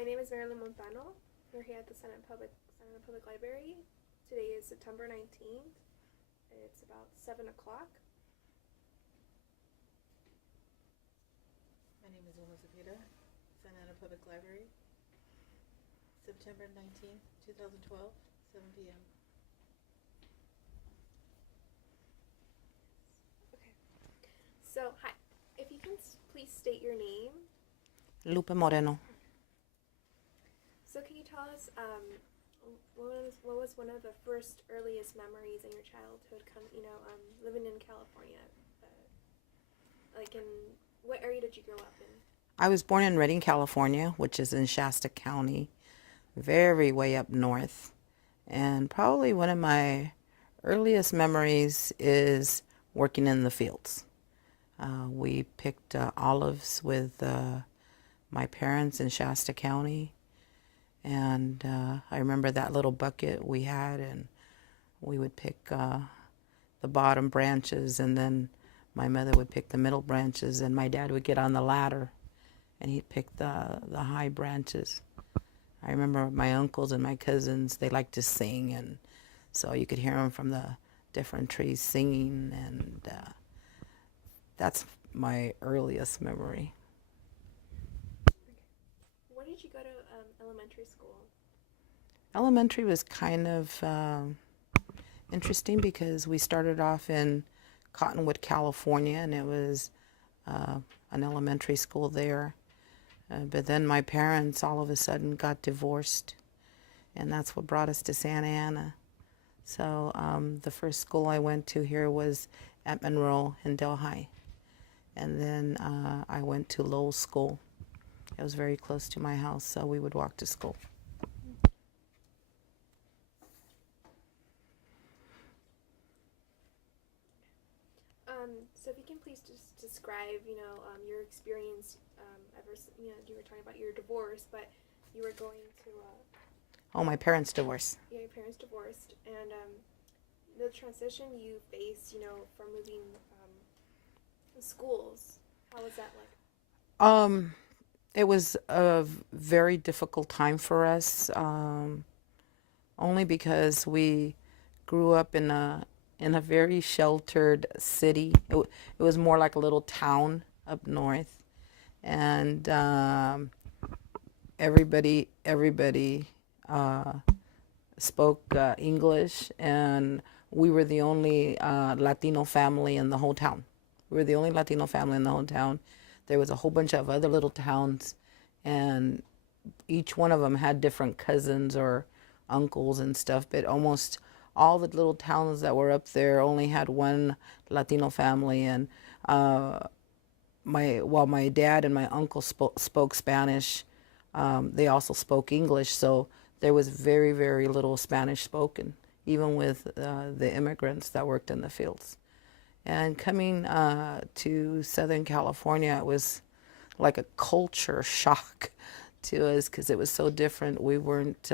My name is Moreno. We're here at the San Ana Public Library. Today is September 19th. It's about 7 o'clock. My name is Wilma Zepeda, Santa Ana Public Library, September 19th, 2012, 7 p.m. Okay. So, hi. If you can please state your name. Lupe Moreno. So, can you tell us what was one of the first earliest memories in your childhood? Living in California. In what area did you grow up in? I was born in Redding, California, which is in Shasta County, very way up north. And probably one of my earliest memories is working in the fields. We picked olives with my parents in Shasta County. And I remember that little bucket we had, and we would pick the bottom branches, and then my mother would pick the middle branches, and my dad would get on the ladder, and he'd pick the high branches. I remember my uncles and my cousins, they liked to sing, and so you could hear them from the different trees singing, and that's my earliest memory. Where did you go to elementary school? Elementary was kind of interesting because we started off in Cottonwood, California, and it was an elementary school there. But then my parents all of a sudden got divorced, and that's what brought us to Santa Ana. So the first school I went to here was at Monroe in Delhi. And then I went to Lowell School. It was very close to my house, so we would walk to school. So if you can please just describe, your experience. You were talking about your divorce, but you were going to. Oh, my parents' divorce. Yeah, your parents divorced, and the transition you faced, from moving schools. How was that like? It was a very difficult time for us, only because we grew up in a very sheltered city. It was more like a little town up north, and everybody spoke English, and we were the only Latino family in the whole town. We were the only Latino family in the whole town. There was a whole bunch of other little towns, and each one of them had different cousins or uncles and stuff, but almost all the little towns that were up there only had one Latino family. And while my dad and my uncle spoke Spanish, they also spoke English, so there was very, very little Spanish spoken, even with the immigrants that worked in the fields. And coming to Southern California, it was like a culture shock to us because it was so different. We weren't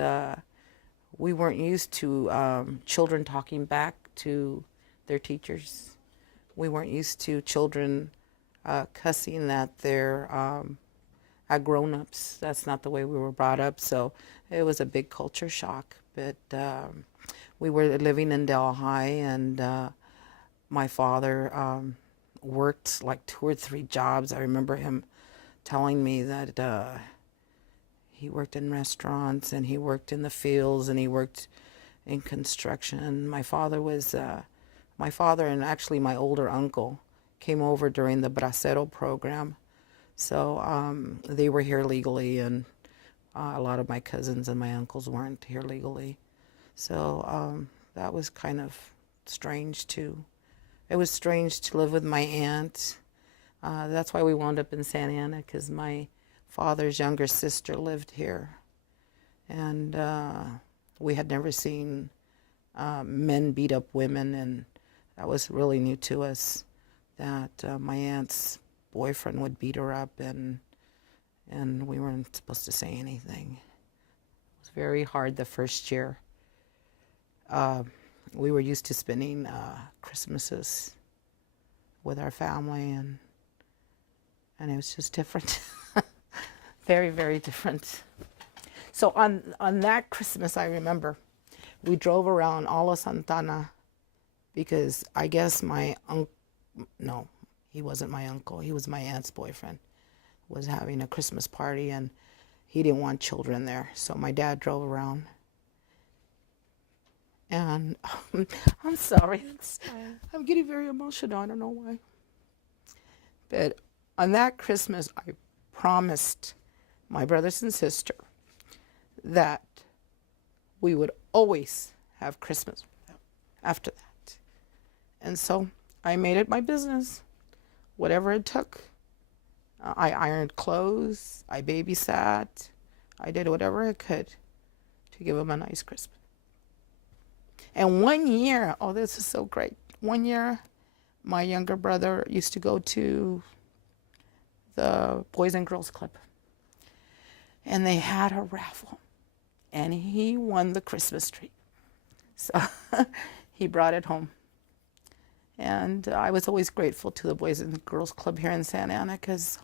used to children talking back to their teachers. We weren't used to children cussing at at grown-ups. That's not the way we were brought up. So it was a big culture shock. But we were living in Delhi, and my father worked like 2 or 3 jobs. I remember him telling me that he worked in restaurants, and he worked in the fields, and he worked in construction. My father and actually my older uncle came over during the Bracero program. So they were here legally, and a lot of my cousins and my uncles weren't here legally. So that was kind of strange too. It was strange to live with my aunt. That's why we wound up in Santa Ana, because my father's younger sister lived here. And we had never seen men beat up women, and that was really new to us, that my aunt's boyfriend would beat her up, and we weren't supposed to say anything. It was very hard the first year. We were used to spending Christmases with our family, and it was just different. Very, very different. So on that Christmas, I remember we drove around all of Santana because I guess my uncle, no, he wasn't my uncle. He was my aunt's boyfriend, was having a Christmas party, and he didn't want children there. So my dad drove around. And I'm sorry. I'm getting very emotional. I don't know why. But on that Christmas, I promised my brothers and sister that we would always have Christmas after that. And so I made it my business, whatever it took. I ironed clothes, I babysat, I did whatever I could to give them a nice Christmas. And one year, oh, this is so great. One year, my younger brother used to go to the Boys and Girls Club. And they had a raffle. And he won the Christmas tree. So he brought it home. And I was always grateful to the Boys and Girls Club here in Santa Ana because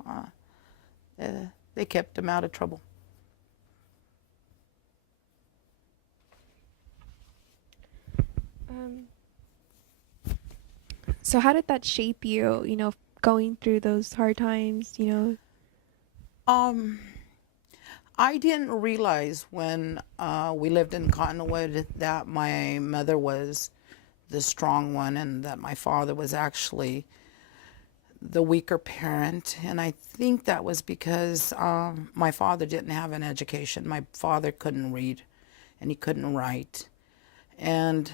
they kept him out of trouble. So how did that shape you, going through those hard times, I didn't realize when we lived in Cottonwood that my mother was the strong one and that my father was actually the weaker parent. And I think that was because my father didn't have an education. My father couldn't read and he couldn't write. And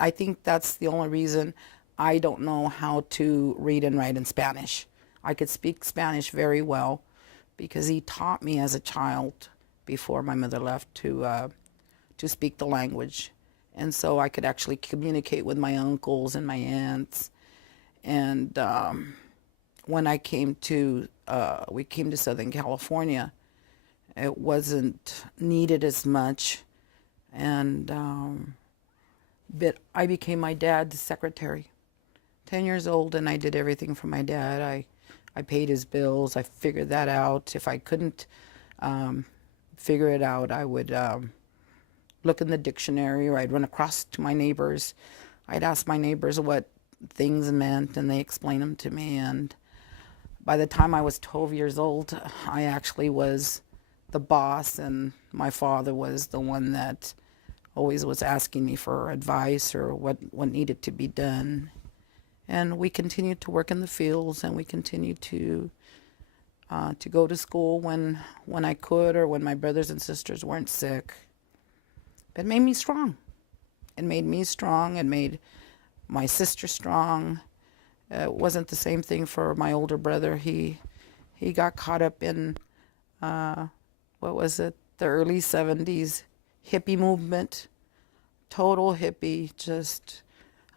I think that's the only reason I don't know how to read and write in Spanish. I could speak Spanish very well because he taught me as a child before my mother left to speak the language. And so I could actually communicate with my uncles and my aunts. And when I came to, we came to Southern California, it wasn't needed as much. And but I became my dad's secretary. 10 years old, and I did everything for my dad. I paid his bills. I figured that out. If I couldn't figure it out, I would look in the dictionary, or I'd run across to my neighbors. I'd ask my neighbors what things meant, and they explained them to me. And by the time I was 12 years old, I actually was the boss, and my father was the one that always was asking me for advice or what needed to be done. And we continued to work in the fields, and we continued to go to school when I could, or when my brothers and sisters weren't sick. It made me strong. It made me strong. It made my sister strong. It wasn't the same thing for my older brother. He got caught up in the early 70s hippie movement. Total hippie, just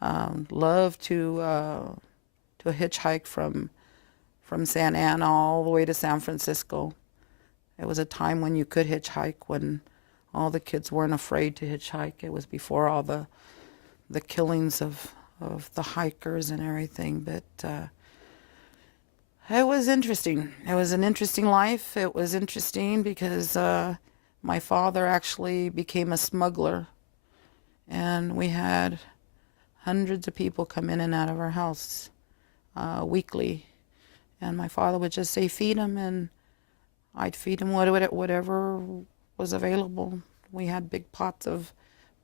loved to hitchhike from Santa Ana all the way to San Francisco. It was a time when you could hitchhike, when all the kids weren't afraid to hitchhike. It was before all the killings of the hikers and everything. But it was interesting. It was an interesting life. It was interesting because my father actually became a smuggler, and we had hundreds of people come in and out of our house weekly. And my father would just say, feed them, and I'd feed them whatever was available. We had big pots of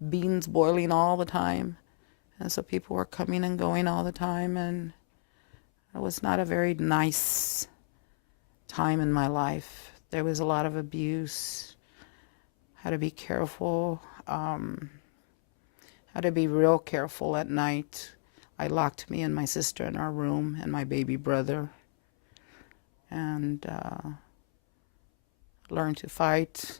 beans boiling all the time. And so people were coming and going all the time. And it was not a very nice time in my life. There was a lot of abuse. Had to be careful. Had to be real careful at night. I locked me and my sister in our room, and my baby brother, and learned to fight.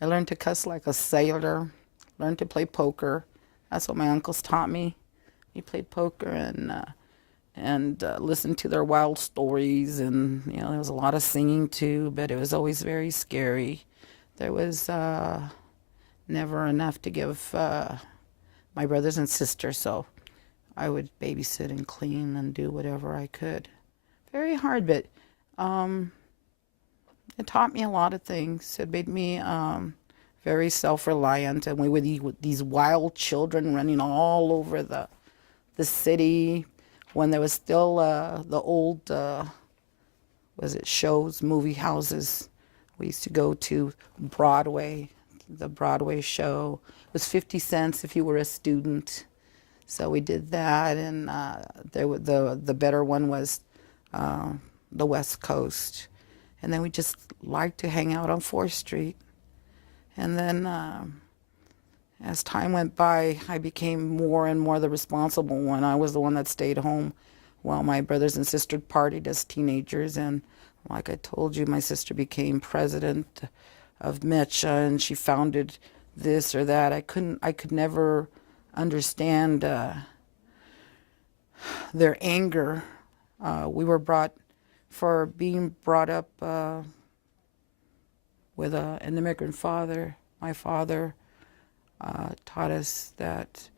I learned to cuss like a sailor, learned to play poker. That's what my uncles taught me. We played poker and listened to their wild stories, and there was a lot of singing too, but it was always very scary. There was never enough to give my brothers and sisters, so I would babysit and clean and do whatever I could. Very hard, but it taught me a lot of things. It made me very self-reliant, and we were these wild children running all over the city when there was still the old was it shows, movie houses. We used to go to Broadway, the Broadway show. It was 50 cents if you were a student. So we did that, and the better one was the West Coast. And then we just liked to hang out on 4th Street. And then as time went by, I became more and more the responsible one. I was the one that stayed home while my brothers and sisters partied as teenagers. And like I told you, my sister became president of MECHA, and she founded this or that. I could never understand their anger. We were being brought up with an immigrant father. My father taught us that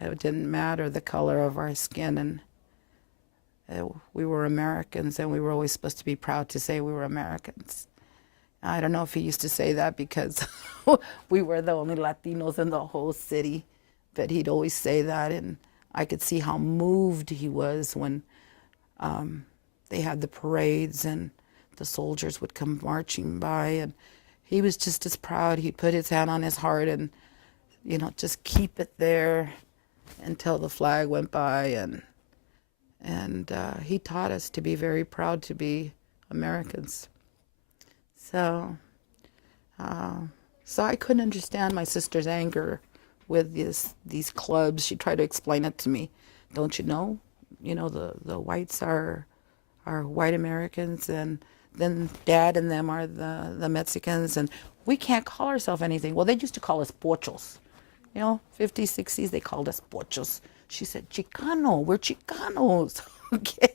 it didn't matter the color of our skin, and we were Americans, and we were always supposed to be proud to say we were Americans. I don't know if he used to say that because we were the only Latinos in the whole city, but he'd always say that, and I could see how moved he was when they had the parades and the soldiers would come marching by, and he was just as proud. He'd put his hand on his heart and, just keep it there until the flag went by, and he taught us to be very proud to be Americans. So I couldn't understand my sister's anger with these clubs. She tried to explain it to me. Don't you know? The whites are white Americans, and then Dad and them are the Mexicans, and we can't call ourselves anything. Well, they used to call us pochos. 50s, 60s, they called us pochos. She said, Chicano, we're Chicanos. Okay,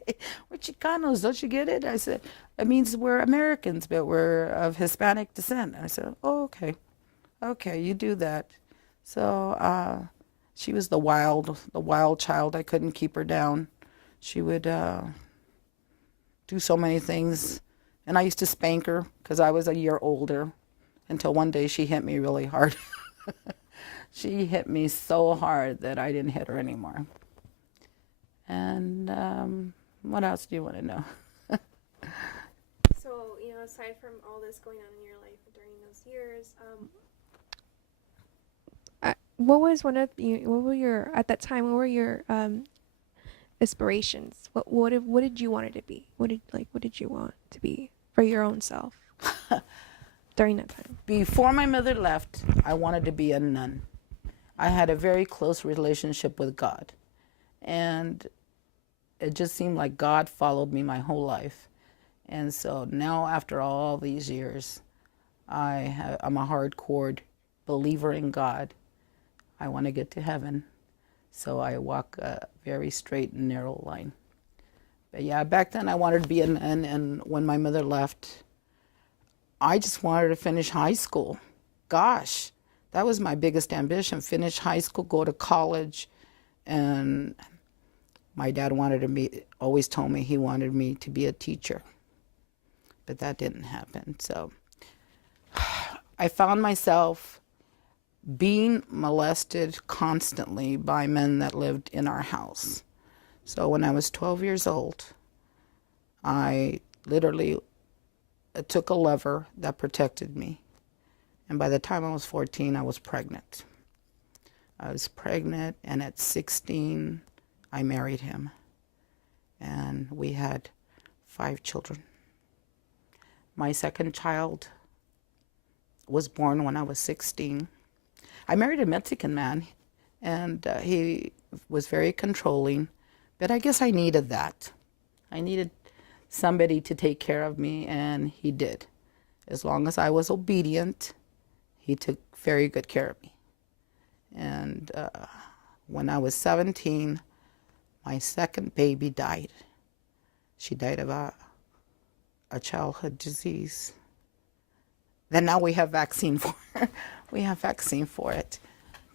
we're Chicanos, don't you get it? I said, it means we're Americans, but we're of Hispanic descent. I said, oh, okay, you do that. So she was the wild child. I couldn't keep her down. She would do so many things, and I used to spank her because I was a year older, until one day she hit me really hard. She hit me so hard that I didn't hit her anymore. And what else do you want to know? So, aside from all this going on in your life during those years, what were your at that time? What were your aspirations? What did you want it to be? What did you want to be for your own self during that time? Before my mother left, I wanted to be a nun. I had a very close relationship with God, and it just seemed like God followed me my whole life. And so now, after all these years, I'm a hardcore believer in God. I want to get to heaven, so I walk a very straight and narrow line. But yeah, back then I wanted to be a nun, and when my mother left, I just wanted to finish high school. Gosh, that was my biggest ambition, finish high school, go to college. And my dad always told me he wanted me to be a teacher, but that didn't happen. So I found myself being molested constantly by men that lived in our house. So when I was 12 years old, I literally took a lever that protected me. And by the time I was 14, I was pregnant. And at 16, I married him. And we had 5 children. My second child was born when I was 16. I married a Mexican man, and he was very controlling, but I guess I needed that. I needed somebody to take care of me, and he did. As long as I was obedient, he took very good care of me. And when I was 17, my second baby died. She died of a childhood disease. Then now we have vaccine for it. We have vaccine for it.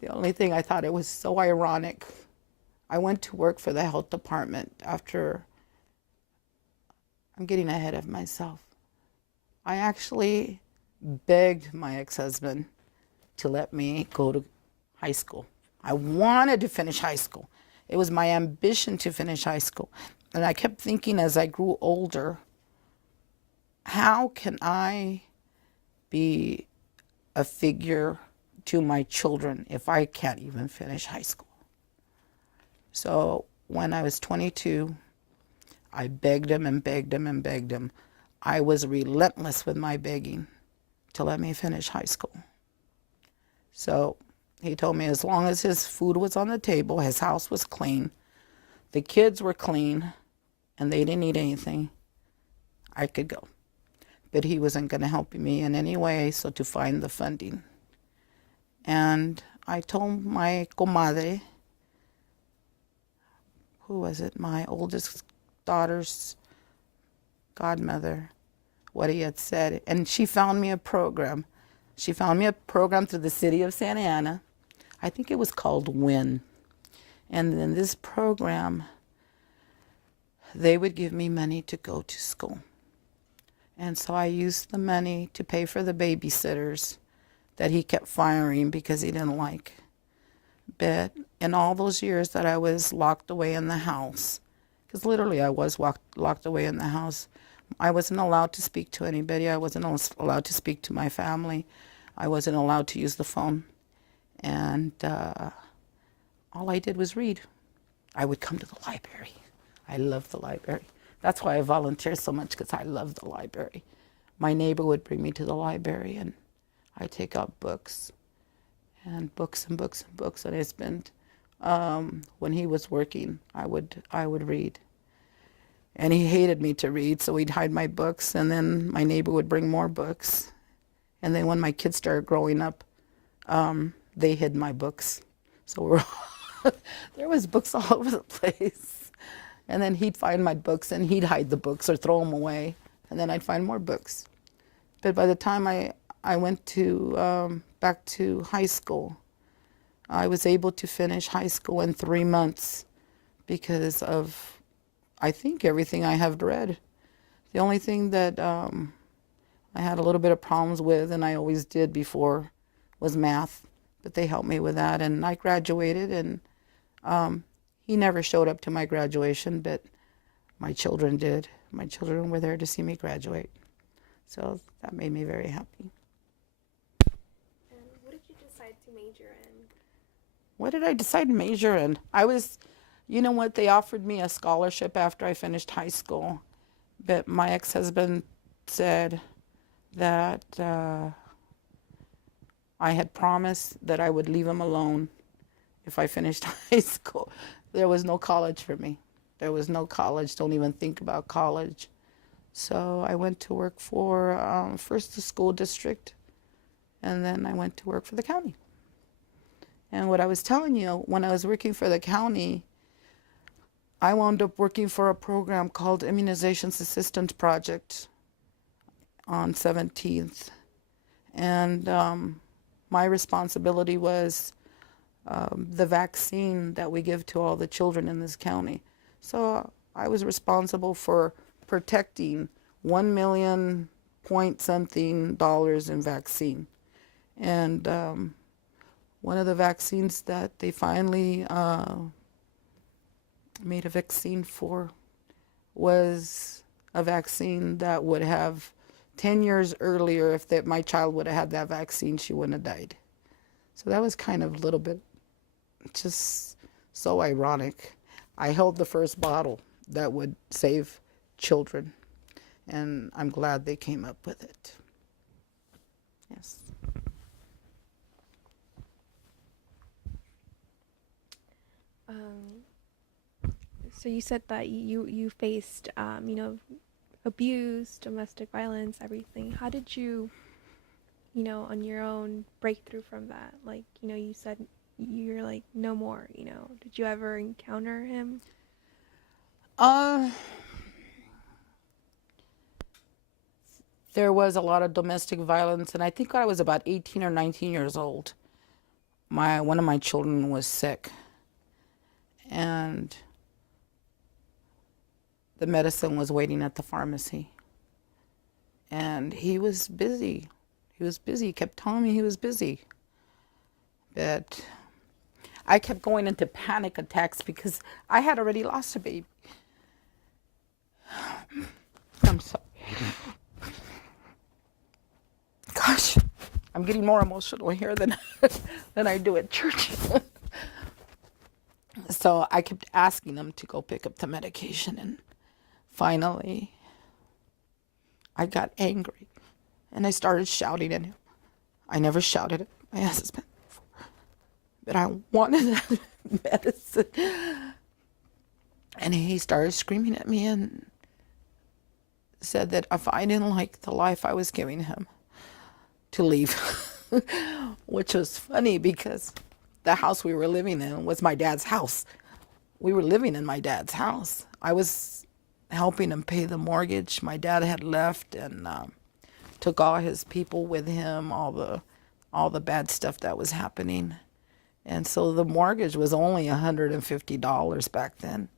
The only thing I thought it was so ironic, I went to work for the health department after, I'm getting ahead of myself. I actually begged my ex-husband to let me go to high school. I wanted to finish high school. It was my ambition to finish high school. And I kept thinking as I grew older, how can I be a figure to my children if I can't even finish high school? So when I was 22, I begged him and begged him and begged him. I was relentless with my begging to let me finish high school. So he told me as long as his food was on the table, his house was clean, the kids were clean, and they didn't eat anything, I could go. But he wasn't going to help me in any way, so to find the funding. And I told my comadre, who was it, my oldest daughter's godmother, what he had said. And she found me a program. She found me a program through the city of Santa Ana. I think it was called WIN. And in this program, they would give me money to go to school. And so I used the money to pay for the babysitters that he kept firing because he didn't like. But in all those years that I was locked away in the house, because literally I was locked away in the house, I wasn't allowed to speak to anybody. I wasn't allowed to speak to my family. I wasn't allowed to use the phone. And all I did was read. I would come to the library. I loved the library. That's why I volunteer so much, because I love the library. My neighbor would bring me to the library, and I'd take out books and books and books and books. And I spent, when he was working, I would read. And he hated me to read, so he'd hide my books, and then my neighbor would bring more books. And then when my kids started growing up, they hid my books. So there was books all over the place. And then he'd find my books, and he'd hide the books or throw them away. And then I'd find more books. But by the time I went to back to high school, I was able to finish high school in 3 months because of, I think, everything I have read. The only thing that I had a little bit of problems with, and I always did before, was math. But they helped me with that, and I graduated, and he never showed up to my graduation, but my children did. My children were there to see me graduate. So that made me very happy. And what did you decide to major in? What did I decide to major in? You know what, they offered me a scholarship after I finished high school, but my ex-husband said that I had promised that I would leave him alone if I finished high school. There was no college for me. There was no college. Don't even think about college. So I went to work for first the school district, and then I went to work for the county. And what I was telling you, when I was working for the county, I wound up working for a program called Immunizations Assistance Project on 17th. And my responsibility was the vaccine that we give to all the children in this county. So I was responsible for protecting 1 million point something dollars in vaccine. And one of the vaccines that they finally made a vaccine for was a vaccine that would have 10 years earlier, if my child would have had that vaccine, she wouldn't have died. So that was kind of a little bit just so ironic. I held the first bottle that would save children, and I'm glad they came up with it. Yes. So you said that you faced, abuse, domestic violence, everything. How did you, on your own break through from that? Like, you said you're like, no more, Did you ever encounter him? There was a lot of domestic violence, and I think I was about 18 or 19 years old. One of my children was sick, and the medicine was waiting at the pharmacy. And he was busy. He kept telling me he was busy. But I kept going into panic attacks because I had already lost a baby. I'm sorry. Gosh, I'm getting more emotional here than than I do at church. So I kept asking him to go pick up the medication, and finally I got angry and I started shouting at him. I never shouted at my husband before, but I wanted that medicine. And he started screaming at me and said that if I didn't like the life I was giving him, to leave. Which was funny because the house we were living in was my dad's house. We were living in my dad's house. I was helping him pay the mortgage. My dad had left and took all his people with him, all the bad stuff that was happening. And so the mortgage was only $150 back then.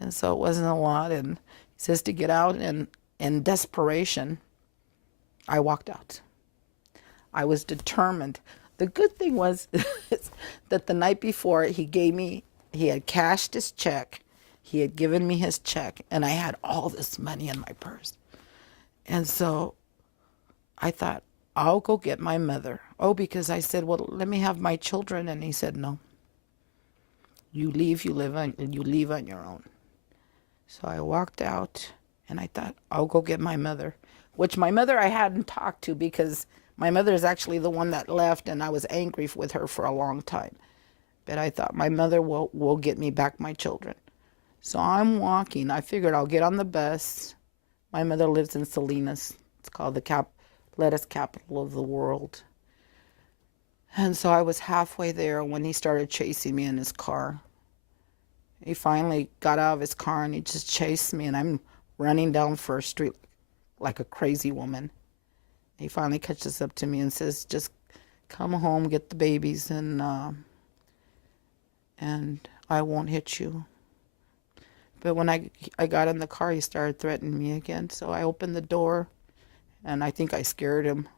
And so it wasn't a lot. And he says to get out, and in desperation, I walked out. I was determined. The good thing was that the night before he had cashed his check. He had given me his check, and I had all this money in my purse. And so I thought, I'll go get my mother. Oh, because I said, well, let me have my children. And he said, no. You leave on your own. So I walked out, and I thought, I'll go get my mother, which my mother I hadn't talked to because my mother is actually the one that left, and I was angry with her for a long time. But I thought my mother will get me back my children. So I'm walking. I figured I'll get on the bus. My mother lives in Salinas. It's called the lettuce capital of the world. And so I was halfway there when he started chasing me in his car. He finally got out of his car and he just chased me, and I'm running down First Street like a crazy woman. He finally catches up to me and says, just come home, get the babies, and I won't hit you. But when I got in the car, he started threatening me again. So I opened the door, and I think I scared him.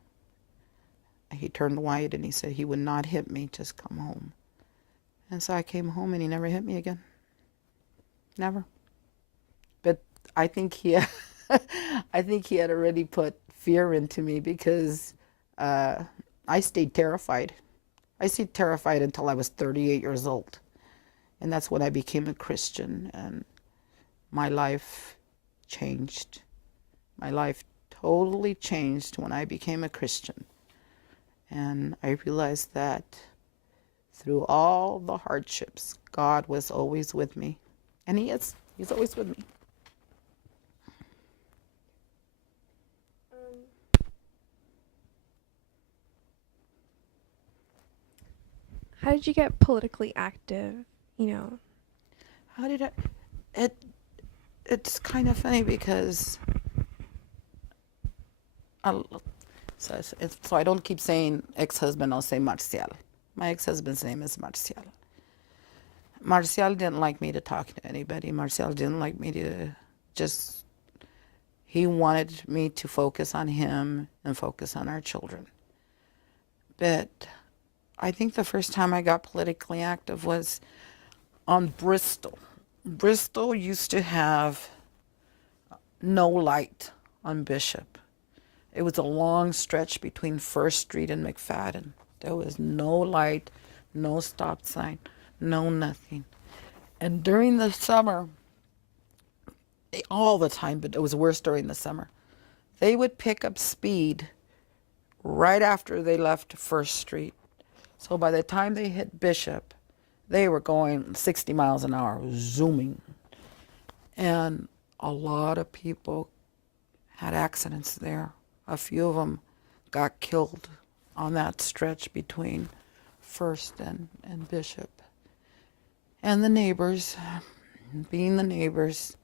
He turned white, and he said he would not hit me, just come home. And so I came home, and he never hit me again. Never. But I think he had already put fear into me because I stayed terrified. I stayed terrified until I was 38 years old. And that's when I became a Christian, and my life changed. My life totally changed when I became a Christian. And I realized that through all the hardships, God was always with me. And He is. He's always with me. How did you get politically active, you know? How did I... It's kind of funny because... So I don't keep saying ex-husband, I'll say Marcial. My ex-husband's name is Marcial. Marcial didn't like me to talk to anybody. Marcial didn't like me to just... He wanted me to focus on him and focus on our children. But I think the first time I got politically active was on Bristol. Bristol used to have no light on Bishop. It was a long stretch between First Street and McFadden. There was no light, no stop sign, no nothing. And during the summer, all the time, but it was worse during the summer, they would pick up speed right after they left First Street. So by the time they hit Bishop, they were going 60 miles an hour, zooming. And a lot of people had accidents there. A few of them got killed on that stretch between First and Bishop. And the neighbors, being the neighbors,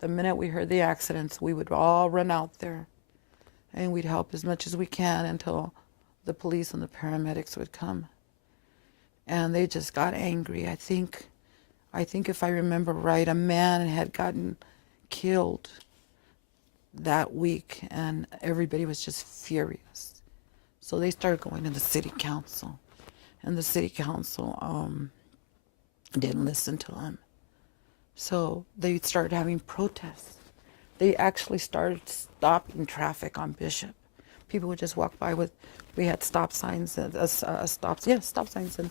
the minute we heard the accidents, we would all run out there and we'd help as much as we can until the police and the paramedics would come. And they just got angry. I think if I remember right, a man had gotten killed that week and everybody was just furious. So they started going to the city council and the city council didn't listen to them. So they started having protests. They actually started stopping traffic on Bishop. People would just walk by with, we had stop signs, stop signs, and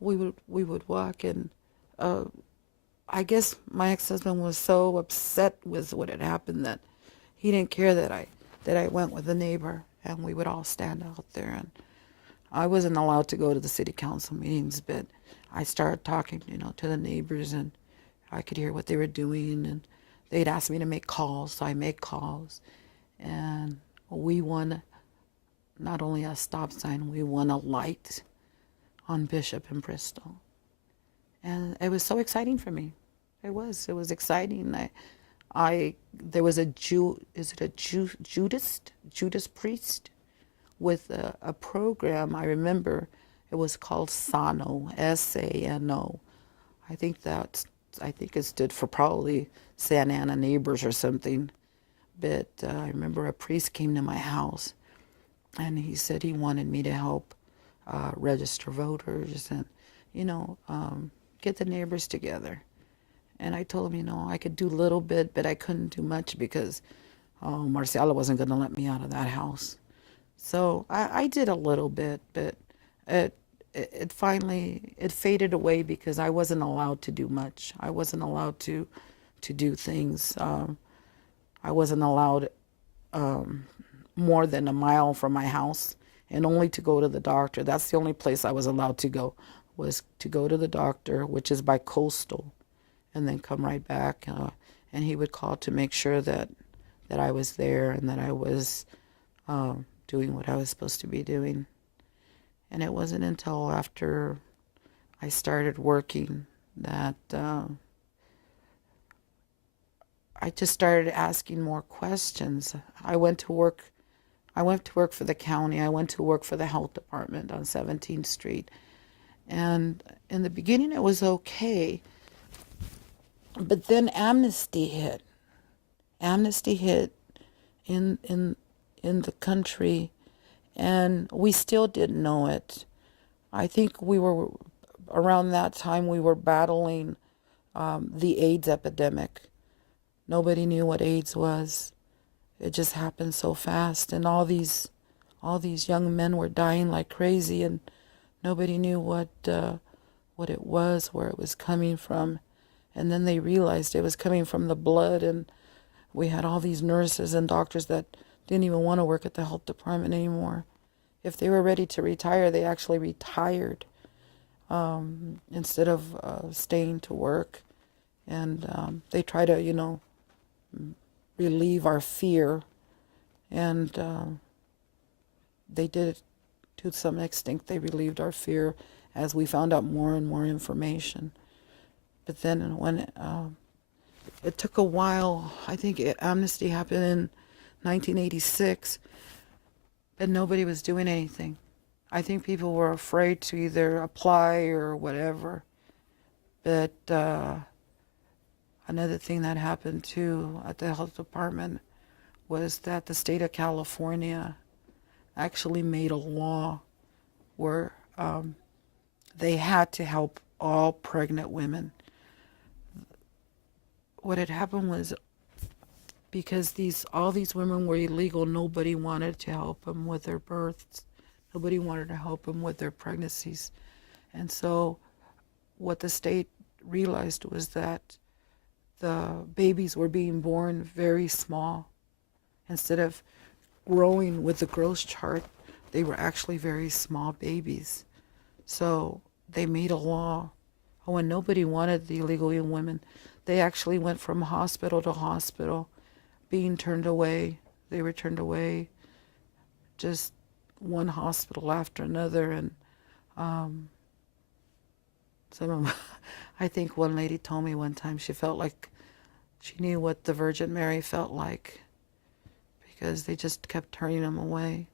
we would walk. And I guess my ex-husband was so upset with what had happened that he didn't care that I went with a neighbor, and we would all stand out there. And I wasn't allowed to go to the city council meetings, but I started talking, to the neighbors, and I could hear what they were doing, and they'd ask me to make calls, so I made calls, and we won not only a stop sign, we won a light on Bishop and Bristol, and it was so exciting for me. It was exciting. There was a Judas priest with a program. I remember it was called SANO, SANO. I think it stood for probably Santa Ana Neighbors or something. But I remember a priest came to my house, and he said he wanted me to help register voters and, get the neighbors together. And I told him, I could do a little bit, but I couldn't do much because Marciala wasn't going to let me out of that house. So I did a little bit, but it finally faded away because I wasn't allowed to do much. I wasn't allowed to do things. I wasn't allowed more than a mile from my house, and only to go to the doctor. That's the only place I was allowed to go, was to go to the doctor, which is by Coastal, and then come right back. And he would call to make sure that I was there and that I was doing what I was supposed to be doing. And it wasn't until after I started working that I just started asking more questions. I went to work for the county. I went to work for the health department on 17th Street. And in the beginning it was okay. But then amnesty hit. Amnesty hit in the country, and we still didn't know it. I think around that time we were battling the AIDS epidemic. Nobody knew what AIDS was. It just happened so fast, and all these young men were dying like crazy, and nobody knew what it was, where it was coming from. And then they realized it was coming from the blood, and we had all these nurses and doctors that didn't even want to work at the health department anymore. If they were ready to retire, they actually retired instead of staying to work. And they try to, relieve our fear. And they did it to some extent. They relieved our fear as we found out more and more information. But then when it took a while, I think amnesty happened in 1986, but nobody was doing anything. I think people were afraid to either apply or whatever. But another thing that happened too at the health department was that the state of California actually made a law where they had to help all pregnant women. What had happened was, because all these women were illegal, nobody wanted to help them with their births. Nobody wanted to help them with their pregnancies. And so what the state realized was that the babies were being born very small. Instead of growing with the growth chart, they were actually very small babies. So they made a law. When nobody wanted the illegal young women, they actually went from hospital to hospital, being turned away. They were turned away, just one hospital after another. And I think one lady told me one time she felt like she knew what the Virgin Mary felt like, because they just kept turning them away.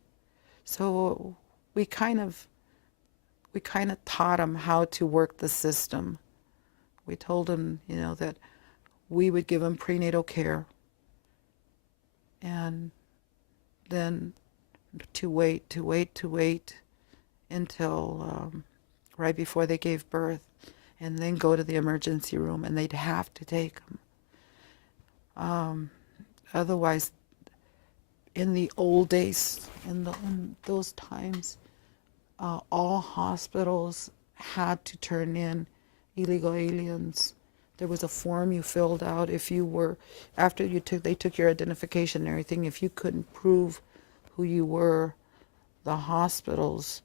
So we kind of taught them how to work the system. We told them, that we would give them prenatal care, and then to wait until right before they gave birth, and then go to the emergency room, and they'd have to take them. Otherwise, in the old days, in those times, all hospitals had to turn in illegal aliens. There was a form you filled out if you were, after they took your identification and everything, if you couldn't prove who you were, the hospitals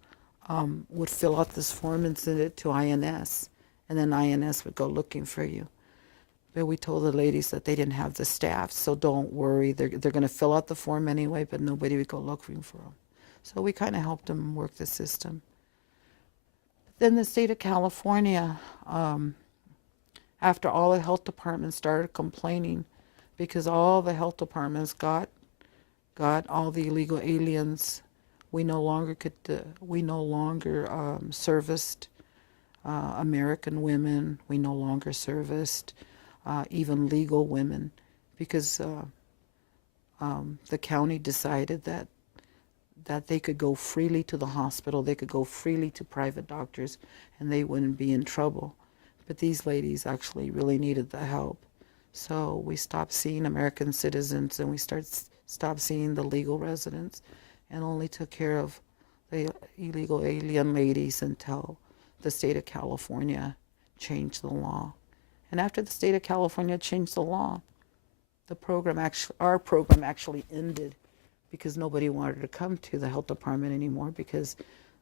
would fill out this form and send it to INS, and then INS would go looking for you. But we told the ladies that they didn't have the staff, so don't worry. They're going to fill out the form anyway, but nobody would go looking for them. So we kind of helped them work the system. Then the state of California, after all the health departments started complaining, because all the health departments got all the illegal aliens, we no longer serviced American women. We no longer serviced even legal women, because the county decided that they could go freely to the hospital, they could go freely to private doctors, and they wouldn't be in trouble. But these ladies actually really needed the help. So we stopped seeing American citizens, and we stopped seeing the legal residents, and only took care of the illegal alien ladies until the state of California changed the law. And after the state of California changed the law, our program actually ended, because nobody wanted to come to the health department anymore, because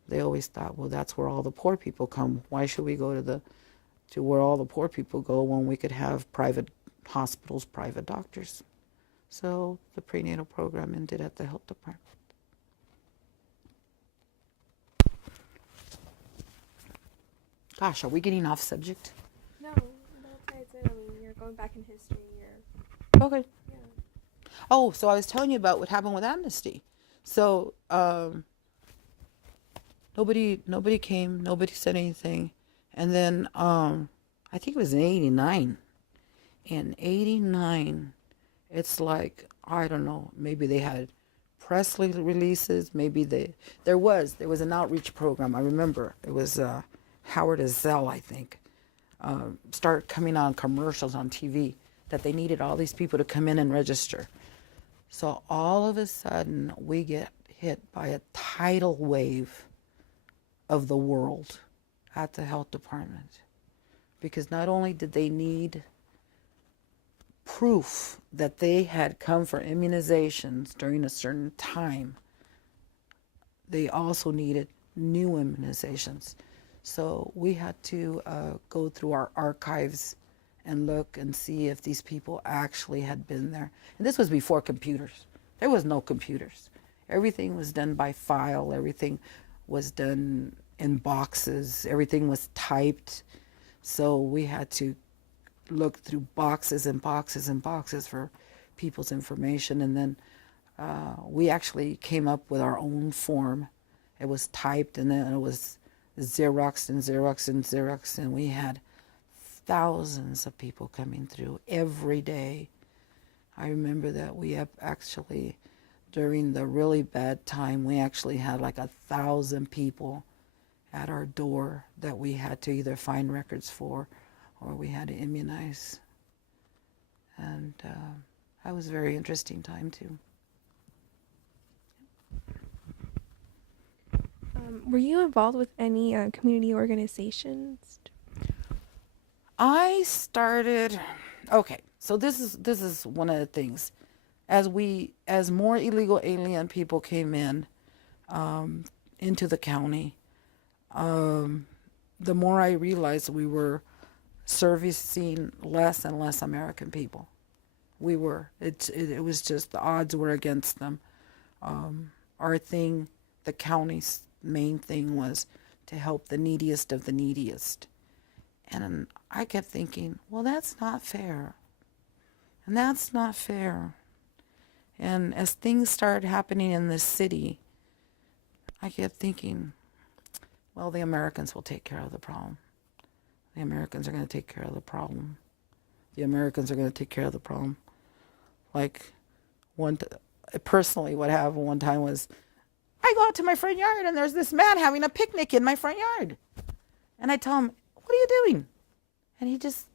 they always thought, well, that's where all the poor people come. Why should we go to where all the poor people go when we could have private hospitals, private doctors? So the prenatal program ended at the health department. Gosh, are we getting off subject? No, that's it. I mean, you're going back in history. Okay. Yeah. Oh, so I was telling you about what happened with Amnesty. So nobody came, nobody said anything, and then I think it was in '89. In '89, it's like, I don't know, maybe they had press releases, maybe there was an outreach program. I remember it was Howard Azell, I think, started coming on commercials on TV that they needed all these people to come in and register. So all of a sudden, we get hit by a tidal wave of the world at the health department. Because not only did they need proof that they had come for immunizations during a certain time, they also needed new immunizations. So we had to go through our archives and look and see if these people actually had been there. And this was before computers. There was no computers. Everything was done by file. Everything was done in boxes. Everything was typed. So we had to look through boxes and boxes and boxes for people's information. And then we actually came up with our own form. It was typed, and then it was Xerox and Xerox and Xerox, and we had thousands of people coming through every day. I remember that we have actually, during the really bad time, we actually had like 1,000 people at our door that we had to either find records for or we had to immunize. And that was a very interesting time too. Were you involved with any community organizations? I started, okay, so this is one of the things. As more illegal alien people came in into the county, the more I realized we were servicing less and less American people. We were. It was just the odds were against them. Our thing, the county's main thing, was to help the neediest of the neediest. And I kept thinking, well, that's not fair. And that's not fair. And as things started happening in this city, I kept thinking, well, the Americans will take care of the problem. The Americans are going to take care of the problem. The Americans are going to take care of the problem. Like, personally, what happened one time was, I go out to my front yard and there's this man having a picnic in my front yard. And I tell him, what are you doing? And he just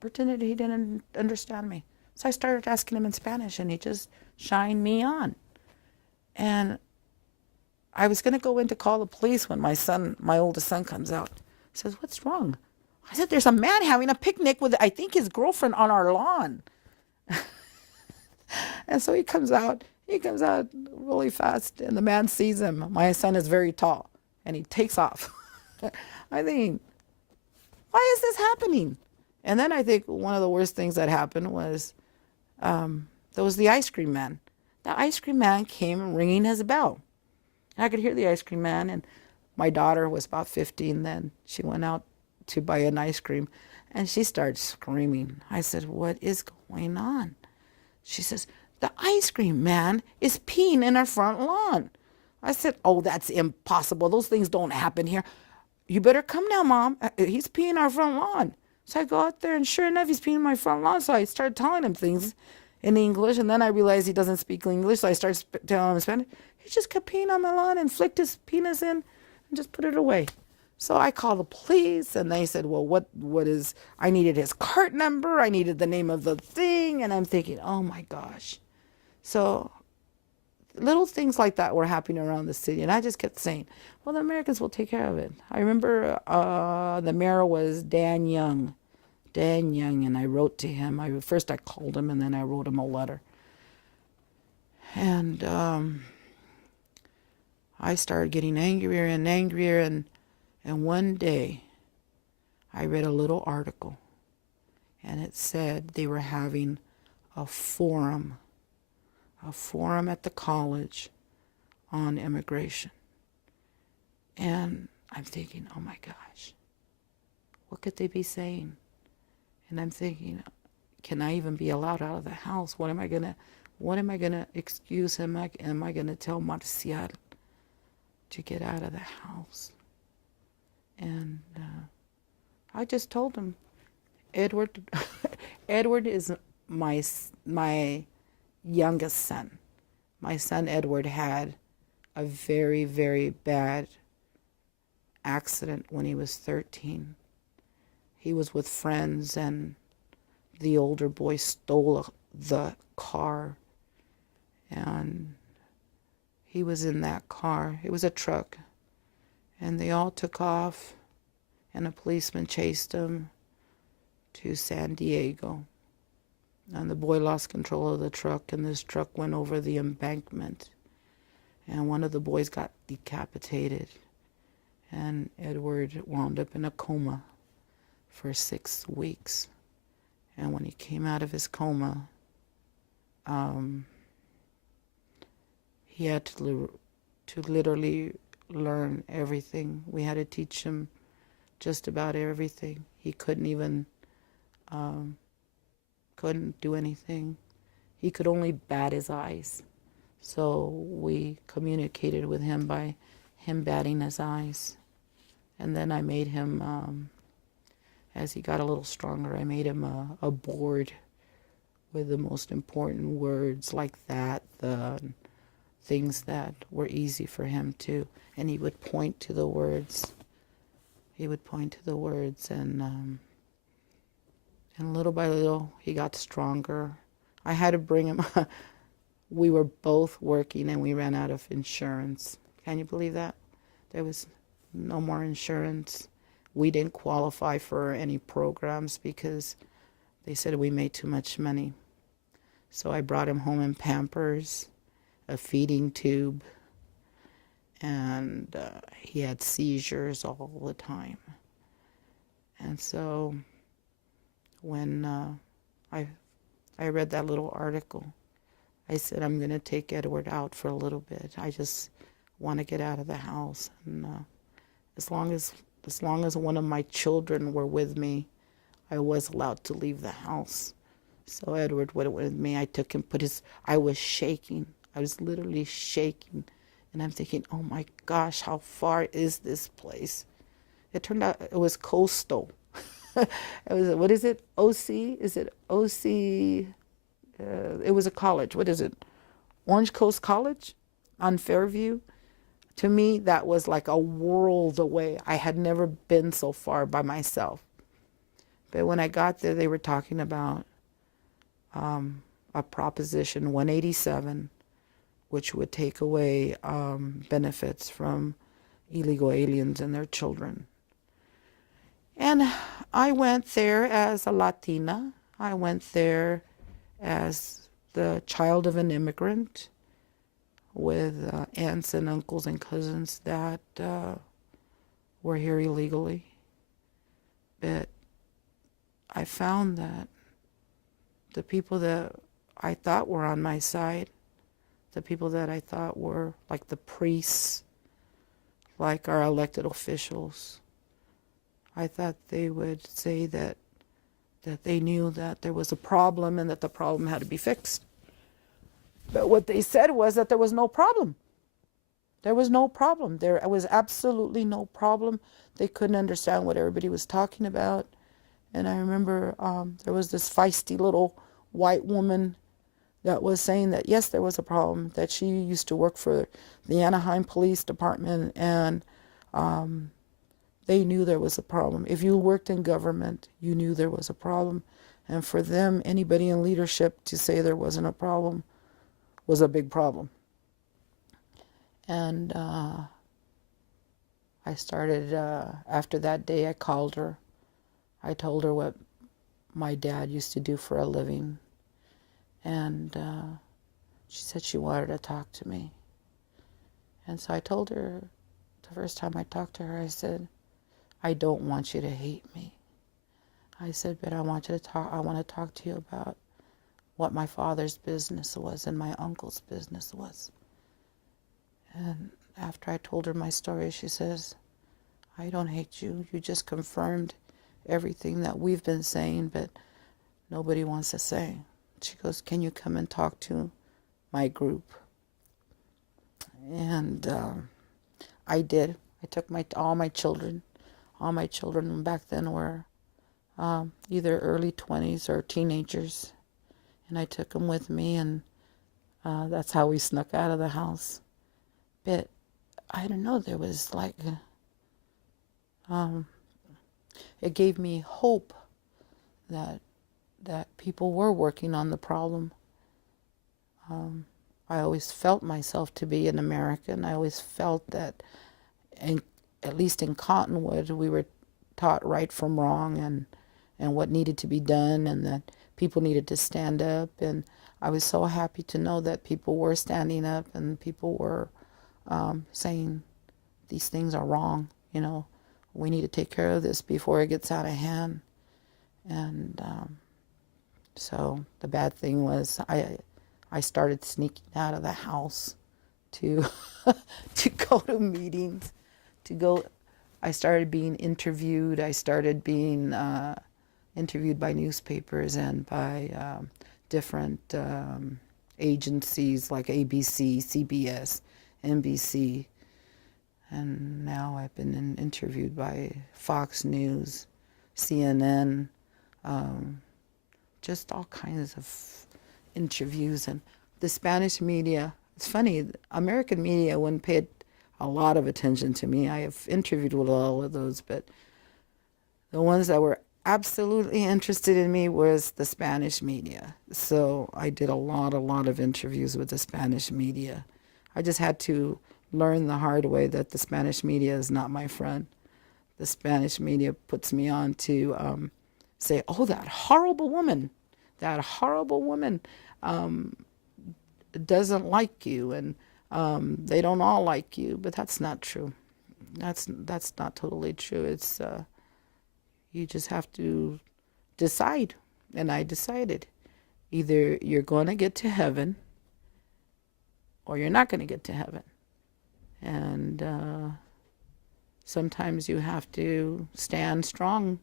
pretended he didn't understand me. So I started asking him in Spanish, and he just shined me on. And I was going to go in to call the police when my oldest son comes out. He says, what's wrong? I said, there's a man having a picnic with, I think, his girlfriend on our lawn. And so he comes out really fast, and the man sees him. My son is very tall, and he takes off. I think, why is this happening? And then I think one of the worst things that happened was there was the ice cream man. The ice cream man came ringing his bell. I could hear the ice cream man, and my daughter was about 15 then. She went out to buy an ice cream, and she started screaming. I said, what is going on? She says, the ice cream man is peeing in our front lawn. I said, oh, that's impossible. Those things don't happen here. You better come now, Mom. He's peeing our front lawn. So I go out there, and sure enough, he's peeing my front lawn. So I started telling him things in English, and then I realized he doesn't speak English, so I started telling him in Spanish. He just kept peeing on my lawn and flicked his penis in and just put it away. So I called the police, and they said, well, what is, I needed his cart number, I needed the name of the thing, and I'm thinking, oh my gosh. So little things like that were happening around the city, and I just kept saying, well, the Americans will take care of it. I remember the mayor was Dan Young, and I wrote to him. First I called him, and then I wrote him a letter. And I started getting angrier and angrier, and one day I read a little article, and it said they were having a forum at the college on immigration. And I'm thinking, oh my gosh, what could they be saying? And I'm thinking, can I even be allowed out of the house? What am I gonna excuse him? Am I gonna tell Marcial to get out of the house? And I just told him, Edward is my youngest son. My son Edward had a very, very bad accident when he was 13. He was with friends, and the older boy stole the car, and he was in that car. It was a truck, and they all took off, and a policeman chased him to San Diego. And the boy lost control of the truck, and this truck went over the embankment, and one of the boys got decapitated, and Edward wound up in a coma for 6 weeks. And when he came out of his coma, he had to literally learn everything. We had to teach him just about everything. He couldn't even couldn't do anything. He could only bat his eyes. So we communicated with him by him batting his eyes. And then I made him, as he got a little stronger, I made him a board with the most important words like that, the things that were easy for him to, and he would point to the words. He would point to the words, and little by little, he got stronger. I had to bring him, we were both working, and we ran out of insurance. Can you believe that? There was no more insurance. We didn't qualify for any programs because they said we made too much money. So I brought him home in Pampers, a feeding tube, and he had seizures all the time. And so when I read that little article, I said, I'm going to take Edward out for a little bit. I just want to get out of the house. And as long as one of my children were with me, I was allowed to leave the house. So Edward went with me. I took him, I was shaking. I was literally shaking. And I'm thinking, oh my gosh, how far is this place? It turned out it was coastal. It was, what is it? OC? Is it OC? It was a college. What is it? Orange Coast College on Fairview. To me, that was like a world away. I had never been so far by myself. But when I got there, they were talking about a Proposition 187, which would take away benefits from illegal aliens and their children. And I went there as a Latina. I went there as the child of an immigrant with aunts and uncles and cousins that were here illegally. But I found that the people that I thought were on my side, the people that I thought were like the priests, like our elected officials, I thought they would say that they knew that there was a problem and that the problem had to be fixed. But what they said was that there was no problem. There was no problem. There was absolutely no problem. They couldn't understand what everybody was talking about. And I remember there was this feisty little white woman that was saying that, yes, there was a problem, that she used to work for the Anaheim Police Department, and they knew there was a problem. If you worked in government, you knew there was a problem. And for them, anybody in leadership to say there wasn't a problem was a big problem. And I started, after that day, I called her. I told her what my dad used to do for a living. And she said she wanted to talk to me. And so I told her, the first time I talked to her, I said, I don't want you to hate me. I said, but I want to talk to you about what my father's business was and my uncle's business was. And after I told her my story, she says, I don't hate you. You just confirmed everything that we've been saying, but nobody wants to say. She goes, can you come and talk to my group? And I did. I took all my children. All my children back then were either early 20s or teenagers. And I took them with me, and that's how we snuck out of the house. But I don't know, there was like, it gave me hope that people were working on the problem. I always felt myself to be an American. I always felt that, at least in Cottonwood, we were taught right from wrong and what needed to be done, and that people needed to stand up. And I was so happy to know that people were standing up and people were saying these things are wrong. You know, we need to take care of this before it gets out of hand. And so the bad thing was I started sneaking out of the house to to go to meetings, I started being interviewed. I started being interviewed by newspapers and by different agencies like ABC, CBS, NBC. And now I've been interviewed by Fox News, CNN, just all kinds of interviews. And the Spanish media, it's funny, American media wouldn't pay a lot of attention to me. I have interviewed with all of those, but the ones that were absolutely interested in me was the Spanish media. So I did a lot of interviews with the Spanish media. I just had to learn the hard way that the Spanish media is not my friend. The Spanish media puts me on to say, oh, that horrible woman doesn't like you, and they don't all like you. But that's not true. That's not totally true. It's you just have to decide. And I decided, either you're going to get to heaven or you're not going to get to heaven. And sometimes you have to stand strong,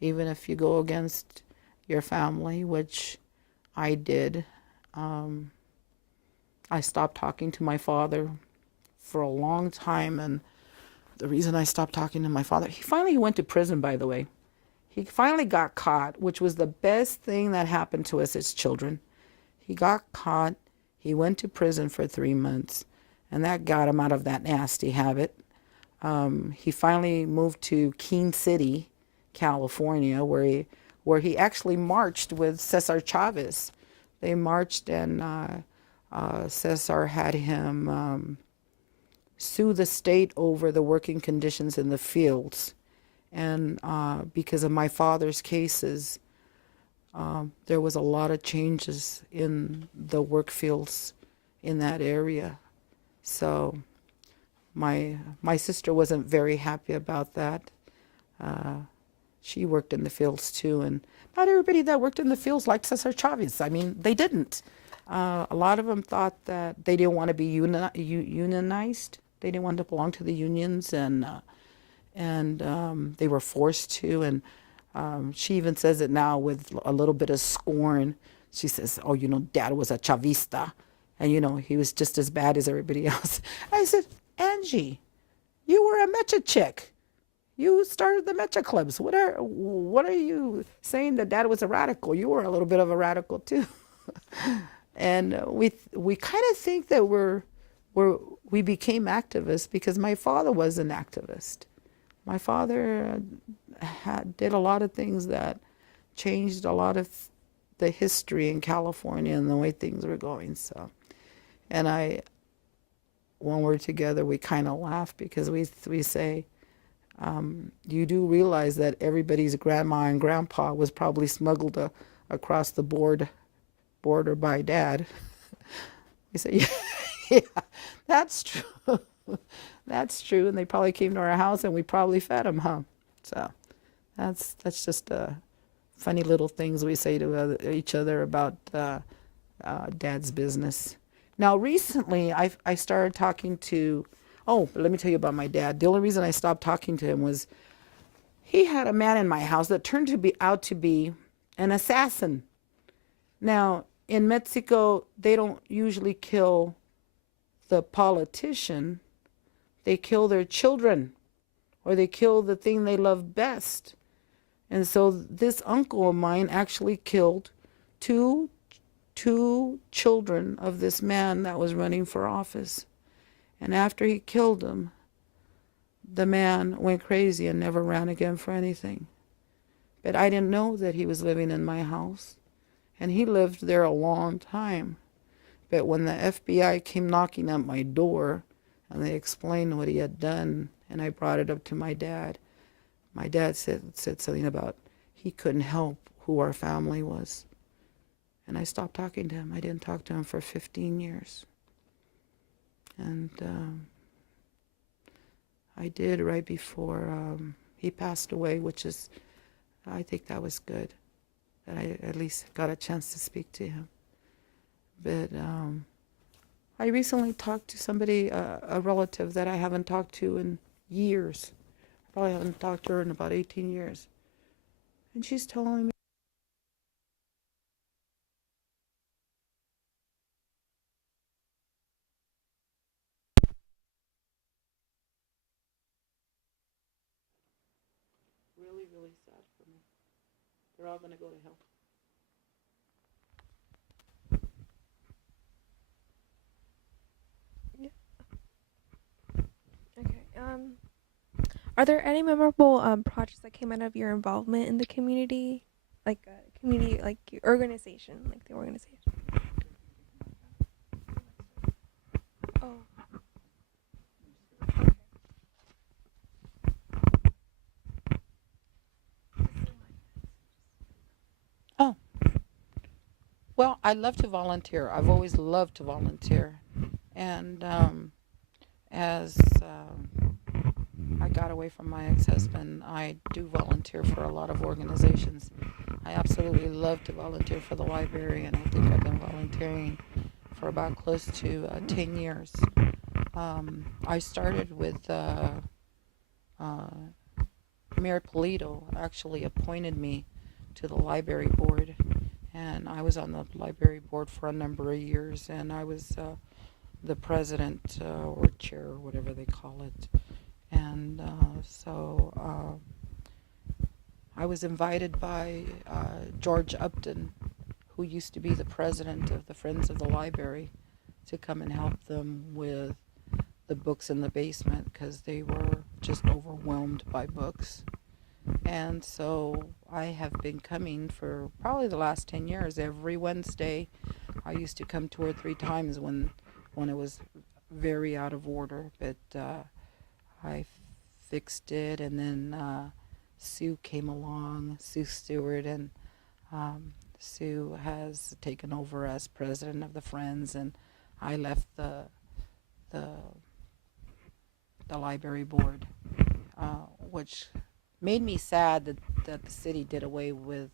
even if you go against your family, which I did. I stopped talking to my father for a long time, and the reason I stopped talking to my father, he finally went to prison, by the way. He finally got caught, which was the best thing that happened to us as children. He got caught. He went to prison for 3 months. and that got him out of that nasty habit. He finally moved to Keene City, California, where he actually marched with Cesar Chavez. They marched, and Cesar had him sue the state over the working conditions in the fields. And because of my father's cases, there was a lot of changes in the work fields in that area. So my sister wasn't very happy about that. She worked in the fields too, and not everybody that worked in the fields liked Cesar Chavez. I mean, they didn't. A lot of them thought that they didn't want to be unionized. They didn't want to belong to the unions, and they were forced to. And she even says it now with a little bit of scorn. She says, "Oh, Dad was a Chavista, and he was just as bad as everybody else." I said, "Angie, you were a Mecha chick. You started the Mecha clubs. What are you saying that Dad was a radical? You were a little bit of a radical too." And we kind of think that we became activists because my father was an activist. My father did a lot of things that changed a lot of the history in California and the way things were going. So, and when we're together, we kind of laugh because we say, you do realize that everybody's grandma and grandpa was probably smuggled across the border by Dad. We say, yeah, that's true. That's true. And they probably came to our house and we probably fed them, huh? So that's just funny little things we say to each other about Dad's business. Now, recently, I started talking to, but let me tell you about my dad. The only reason I stopped talking to him was he had a man in my house that turned out to be an assassin. Now, in Mexico, they don't usually kill the politician. They kill their children, or they kill the thing they love best. And so this uncle of mine actually killed two children of this man that was running for office. And after he killed them, the man went crazy and never ran again for anything. But I didn't know that he was living in my house. And he lived there a long time. But when the FBI came knocking at my door and they explained what he had done, and I brought it up to my dad said something about he couldn't help who our family was. And I stopped talking to him. I didn't talk to him for 15 years. And I did right before he passed away, which is, I think that was good, that I at least got a chance to speak to him. But I recently talked to somebody, a relative that I haven't talked to in years. Probably haven't talked to her in about 18 years. And she's telling me, really, really sad for me. They're all going to go to hell. Okay. Are there any memorable projects that came out of your involvement in the community, like community, like your organization, like the organization? Oh. Oh, well, I love to volunteer. I've always loved to volunteer. And as I got away from my ex-husband, I do volunteer for a lot of organizations. I absolutely love to volunteer for the library, and I think I've been volunteering for about close to 10 years. I started with Mayor Polito actually appointed me to the library board, and I was on the library board for a number of years, and I was the president or chair or whatever they call it. And so I was invited by George Upton, who used to be the president of the Friends of the Library, to come and help them with the books in the basement because they were just overwhelmed by books. And so I have been coming for probably the last 10 years. Every Wednesday, I used to come 2 or 3 times when it was very out of order. But I fixed it, and then Sue came along, Sue Stewart, and Sue has taken over as president of the Friends, and I left the library board, which made me sad that the city did away with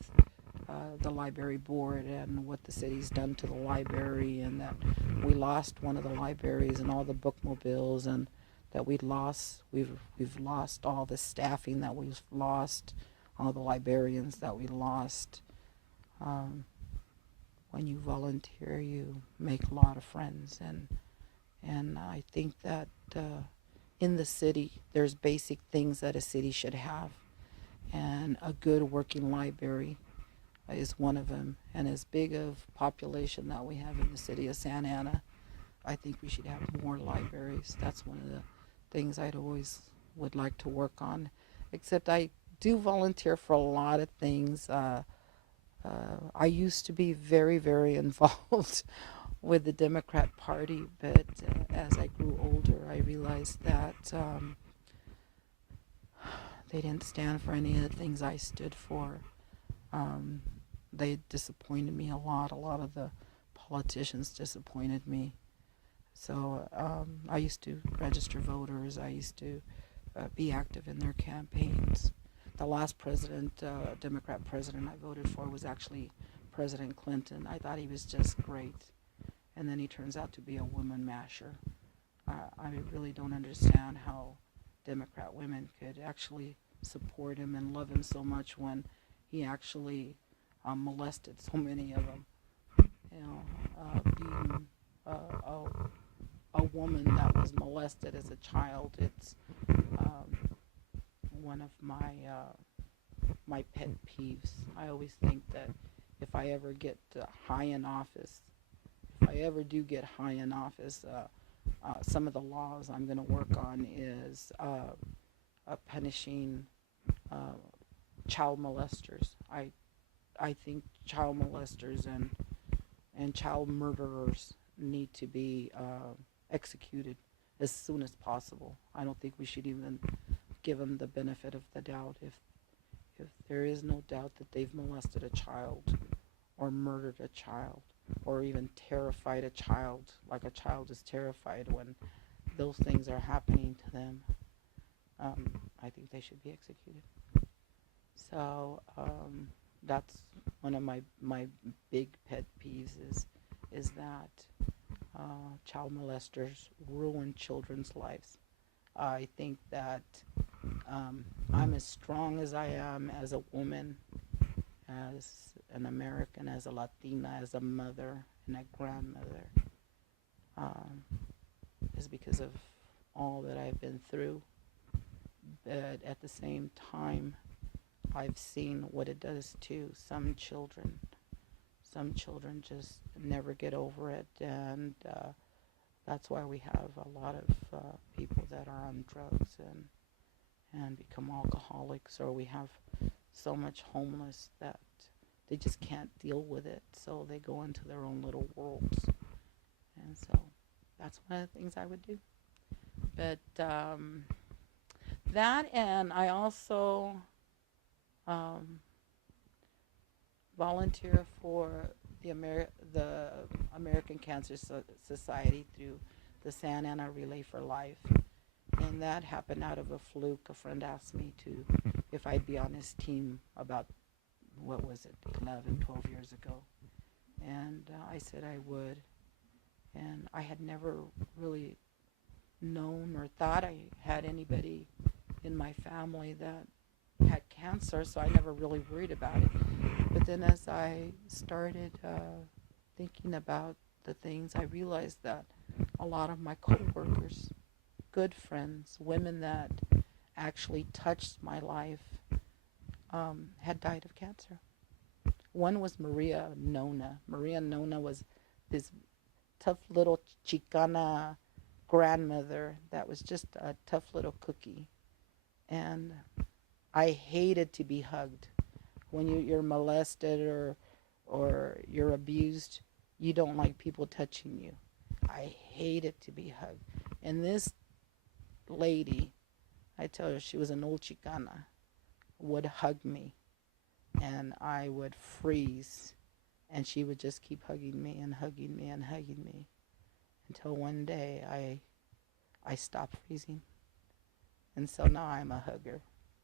the library board and what the city's done to the library, and that we lost one of the libraries and all the bookmobiles, and that we've lost all the staffing that we've lost, all the librarians that we lost. When you volunteer, you make a lot of friends, and I think that in the city, there's basic things that a city should have, and a good working library is one of them. And as big of population that we have in the city of Santa Ana, I think we should have more libraries. That's one of the things I'd always would like to work on. Except I do volunteer for a lot of things. I used to be very, very involved with the Democrat Party, but as I grew older, I realized that they didn't stand for any of the things I stood for. They disappointed me a lot. A lot of the politicians disappointed me. So I used to register voters. I used to be active in their campaigns. The last Democrat president I voted for was actually President Clinton. I thought he was just great. And then he turns out to be a woman masher. I really don't understand how Democrat women could actually support him and love him so much when he actually molested so many of them. Being a woman that was molested as a child, it's one of my pet peeves. I always think that if I ever get high in office, if I ever do get high in office, some of the laws I'm going to work on is punishing child molesters. I think child molesters and child murderers need to be executed as soon as possible. I don't think we should even give them the benefit of the doubt. If there is no doubt that they've molested a child or murdered a child or even terrified a child, like a child is terrified when those things are happening to them, I think they should be executed. So that's one of my big pet peeves is that child molesters ruin children's lives. I think that I'm as strong as I am as a woman, as an American, as a Latina, as a mother and a grandmother, is because of all that I've been through. But at the same time, I've seen what it does to some children. Some children just never get over it, and that's why we have a lot of people that are on drugs and become alcoholics, or we have so much homeless that they just can't deal with it, so they go into their own little worlds. And so that's one of the things I would do. But that, and I also volunteer for the American Cancer Society through the Santa Ana Relay for Life. And that happened out of a fluke. A friend asked me if I'd be on his team about, 12 years ago. And I said I would. And I had never really known or thought I had anybody in my family that had cancer, so I never really worried about it. But then as I started thinking about the things, I realized that a lot of my coworkers, good friends, women that actually touched my life, had died of cancer. One was Maria Nona. Maria Nona was this tough little Chicana grandmother that was just a tough little cookie. And I hated to be hugged. When you're molested or you're abused, you don't like people touching you. I hated to be hugged. And this lady, I tell her, she was an old Chicana, would hug me, and I would freeze, and she would just keep hugging me and hugging me and hugging me until one day I stopped freezing. And so now I'm a hugger.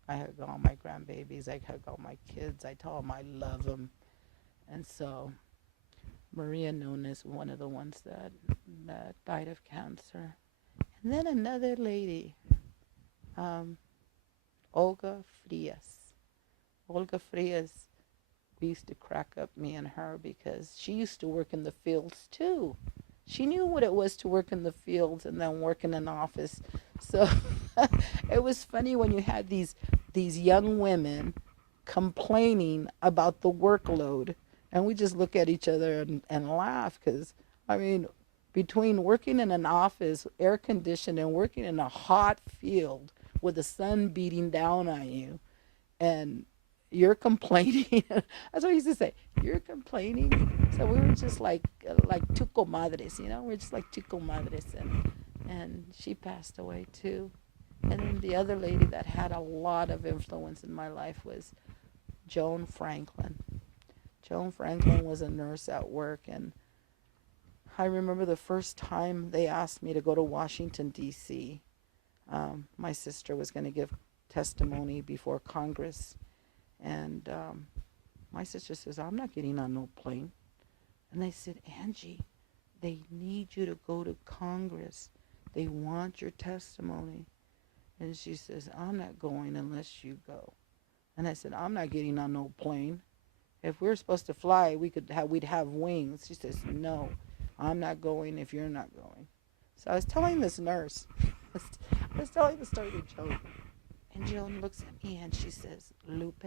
I hug all my grandbabies. I hug all my kids. I tell them I love them. And so Maria known as one of the ones that died of cancer. And then another lady, Olga Frias. Olga Frias, we used to crack up, me and her, because she used to work in the fields too. She knew what it was to work in the fields and then work in an office. So it was funny when you had these young women complaining about the workload, and we just look at each other and laugh, because, I mean, between working in an office, air conditioned, and working in a hot field with the sun beating down on you, and you're complaining. That's what I used to say. You're complaining. So we were just like two comadres, you know. We're just like two comadres, and she passed away too. And then the other lady that had a lot of influence in my life was Joan Franklin. Joan Franklin was a nurse at work, and I remember the first time they asked me to go to Washington, D.C. My sister was going to give testimony before Congress, and my sister says, I'm not getting on no plane. And they said, Angie, they need you to go to Congress. They want your testimony. And she says, I'm not going unless you go. And I said, I'm not getting on no plane. If we're supposed to fly, we'd have wings. She says, no, I'm not going if you're not going. So I was telling this nurse, I was telling the story to Joan. And Joan looks at me and she says, Lupe,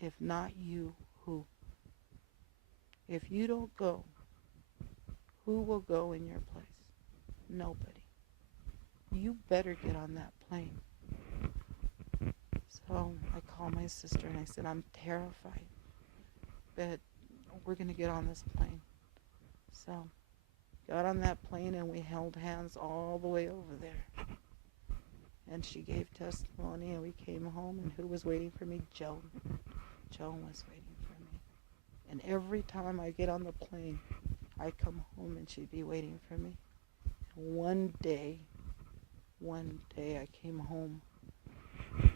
if not you, who? If you don't go, who will go in your place? Nobody. You better get on that plane. So I called my sister and I said, I'm terrified, but we're going to get on this plane. So got on that plane and we held hands all the way over there. And she gave testimony and we came home, and who was waiting for me? Joan. Joan was waiting for me. And every time I get on the plane, I come home and she'd be waiting for me. And one day I came home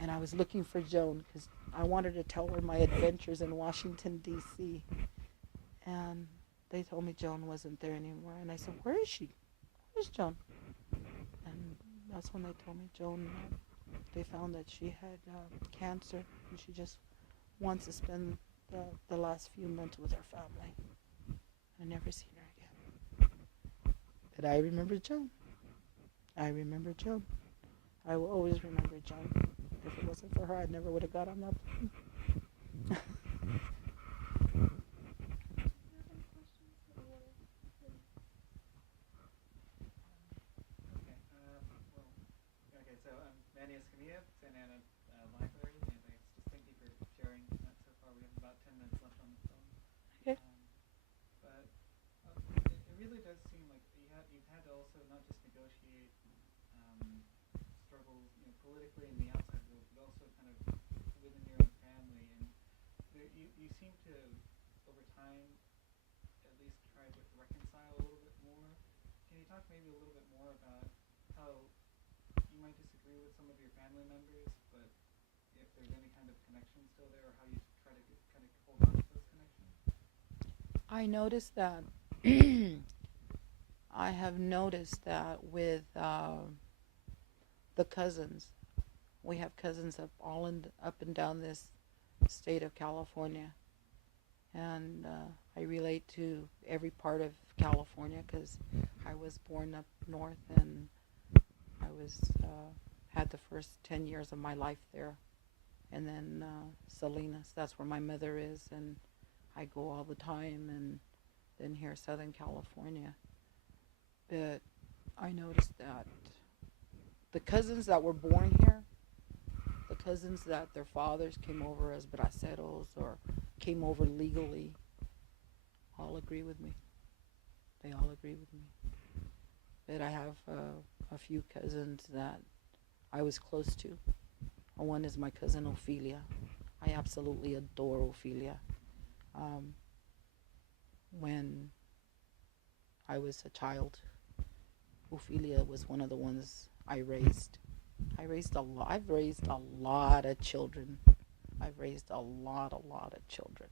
and I was looking for Joan because I wanted to tell her my adventures in Washington, D.C. And they told me Joan wasn't there anymore. And I said, where is she? Where's Joan? And that's when they told me Joan, they found that she had cancer, and she just wants to spend the last few months with her family. I never seen her again. But I remember Joan. I remember Joan. I will always remember Joan. If it wasn't for her, I never would have got on that plane. Manny Escamilla, Santa Ana Library, and I just thank you for sharing that so far. We have about 10 minutes left on the phone. Okay. But it really does seem like you've had to also not just negotiate struggles, politically in the outside world, but also kind of within your own family. And you seem to, over time, at least try to reconcile a little bit more. Can you talk maybe a little bit more about how you might disagree with some of your family members, but if there's any kind of connection still there, or how you try to kind of hold on to those connections? I noticed that. I have noticed that with the cousins. We have cousins up and down this state of California, and I relate to every part of California because I was born up north, and I was had the first 10 years of my life there. And then Salinas, that's where my mother is, and I go all the time. And then here, Southern California. But I noticed that the cousins that were born here, the cousins that their fathers came over as braceros or came over legally, all agree with me. They all agree with me. But I have a few cousins that I was close to. One is my cousin Ophelia. I absolutely adore Ophelia. When I was a child, Ophelia was one of the ones I raised. I've raised a lot of children. I've raised a lot of children.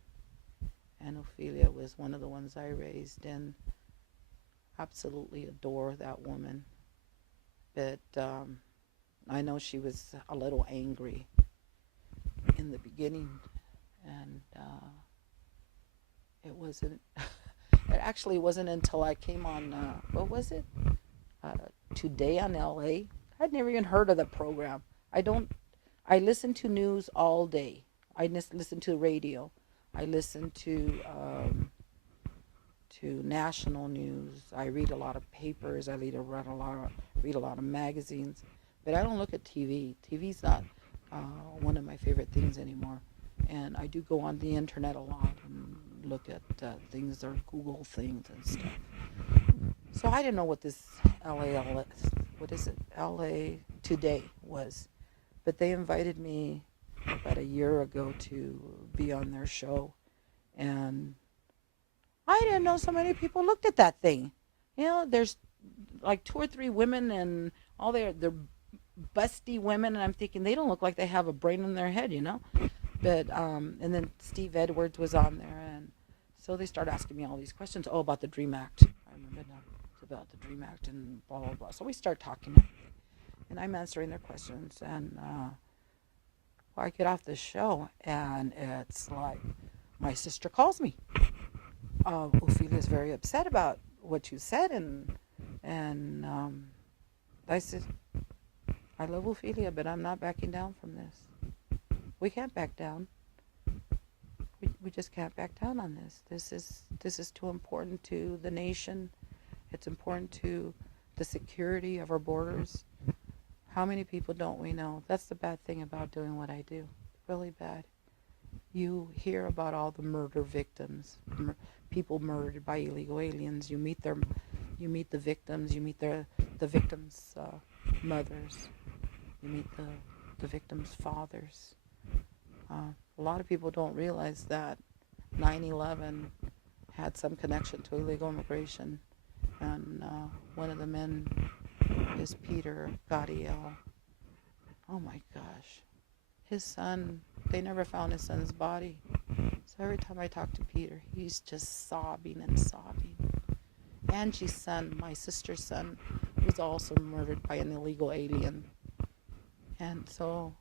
And Ophelia was one of the ones I raised, and absolutely adore that woman. But I know she was a little angry in the beginning, and it wasn't. It actually wasn't until I came on. What was it? Today on LA. I'd never even heard of the program. I listen to news all day. I just listen to radio. I listen to national news. I read a lot of papers. I read a lot of magazines. But I don't look at TV. TV's not one of my favorite things anymore. And I do go on the internet a lot and look at things or Google things and stuff. So I didn't know what this LA Today was. But they invited me about a year ago to be on their show. And I didn't know so many people looked at that thing. You know, there's like 2 or 3 women and all they're busty women, and I'm thinking they don't look like they have a brain in their head, you know. But and then Steve Edwards was on there, and so they started asking me all these questions. Oh, about the Dream Act. I remember now. It's about the Dream Act and blah blah blah. So we start talking, and I'm answering their questions, and I get off the show, and it's like my sister calls me. Ophelia is very upset about what you said, and I said, I love Ophelia, but I'm not backing down from this. We can't back down. We just can't back down on this. This is too important to the nation. It's important to the security of our borders. How many people don't we know? That's the bad thing about doing what I do. Really bad. You hear about all the murder victims, people murdered by illegal aliens. You meet the victims. You meet the victims' mothers. You meet the victims' fathers. A lot of people don't realize that 9/11 had some connection to illegal immigration, and one of the men is Peter Gadiel. Oh my gosh. His son, they never found his son's body. So every time I talk to Peter, he's just sobbing and sobbing. Angie's son, my sister's son, was also murdered by an illegal alien. And so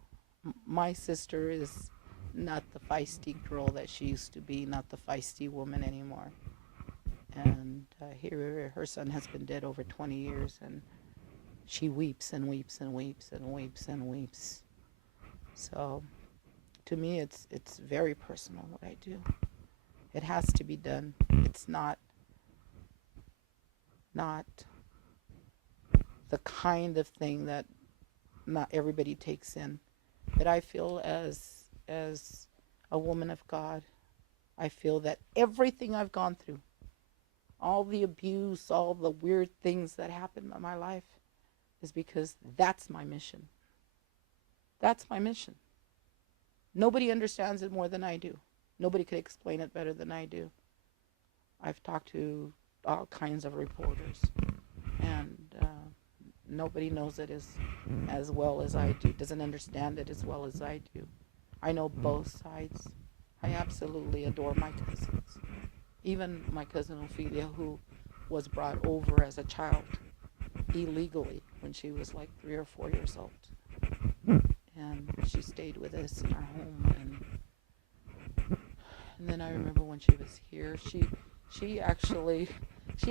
my sister is not the feisty girl that she used to be, not the feisty woman anymore. And here her son has been dead over 20 years, and she weeps and weeps and weeps and weeps and weeps. So to me, it's very personal what I do. It has to be done. It's not the kind of thing that not everybody takes in. But I feel as a woman of God, I feel that everything I've gone through, all the abuse, all the weird things that happened in my life, is because that's my mission. That's my mission. Nobody understands it more than I do. Nobody could explain it better than I do. I've talked to all kinds of reporters, and nobody knows it as well as I do, doesn't understand it as well as I do. I know both sides. I absolutely adore my cousins. Even my cousin Ophelia, who was brought over as a child illegally when she was like 3 or 4 years old. And she stayed with us in our home. And then I remember when she was here, she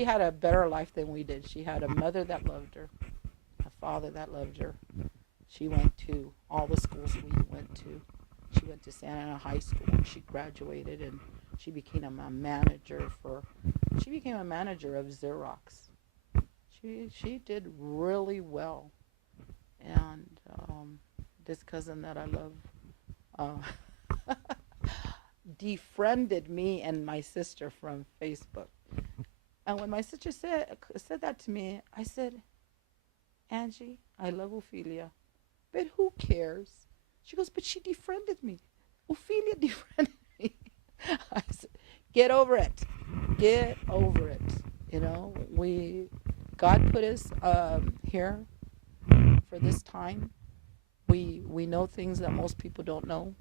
had a better life than we did. She had a mother that loved her, a father that loved her. She went to all the schools we went to. She went to Santa Ana High School, and she graduated, and she became a manager of Xerox. She did really well, and this cousin that I love defriended me and my sister from Facebook. And when my sister said that to me, I said, Angie, I love Ophelia, but who cares? She goes, but she defriended me. Ophelia defriended me. I said, get over it. Get over it. You know, God put us here for this time. We know things that most people don't know.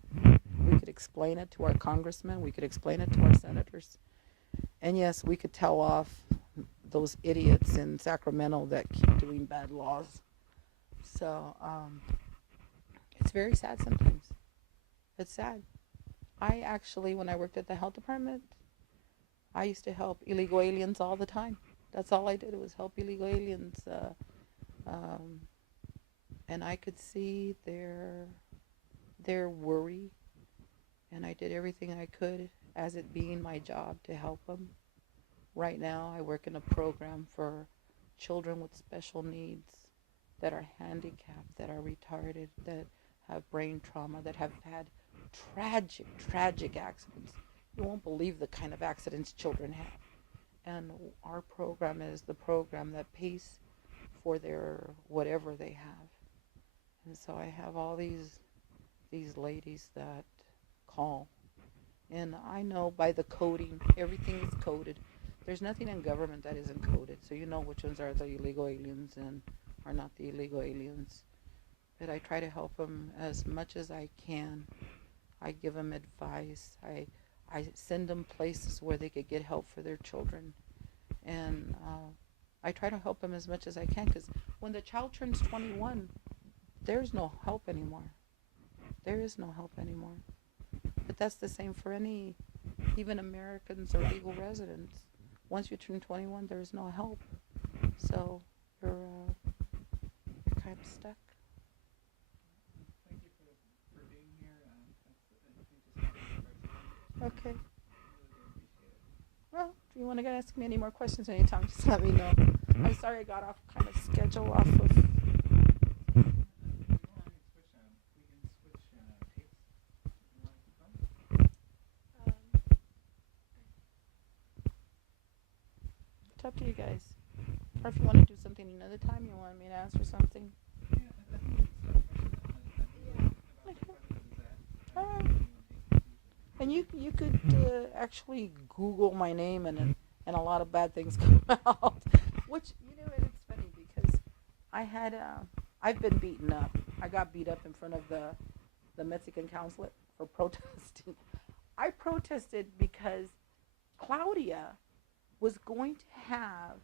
We could explain it to our congressmen. We could explain it to our senators. And yes, we could tell off those idiots in Sacramento that keep doing bad laws. So it's very sad sometimes. It's sad. I actually, when I worked at the health department, I used to help illegal aliens all the time. That's all I did was help illegal aliens. And I could see their worry, and I did everything I could as it being my job to help them. Right now, I work in a program for children with special needs that are handicapped, that are retarded, that have brain trauma, that have had tragic accidents. You won't believe the kind of accidents children have. And our program is the program that pays for their whatever they have. And so I have all these ladies that call. And I know by the coding, everything is coded. There's nothing in government that isn't coded. So you know which ones are the illegal aliens and are not the illegal aliens. But I try to help them as much as I can. I give them advice. I send them places where they could get help for their children. And I try to help them as much as I can, because when the child turns 21, there's no help anymore. There is no help anymore. But that's the same for any, even Americans or legal residents. Once you turn 21, there's no help. So you're kind of stuck. Thank you for being here. Thank you so much for Okay. really do appreciate it. Well, if you want to ask me any more questions anytime, just let me know. I'm sorry I got off kind of schedule off of. If you want, we can switch tapes. If you want to keep going. It's up to you guys. Or if you want to do something another time, you want me to answer something. Yeah, I think we can start questions another time. All right. Anyone take in the future. And you could actually Google my name, and a lot of bad things come out. Which, and it's funny because I've been beaten up. I got beat up in front of the Mexican consulate for protesting. I protested because Claudia was going to have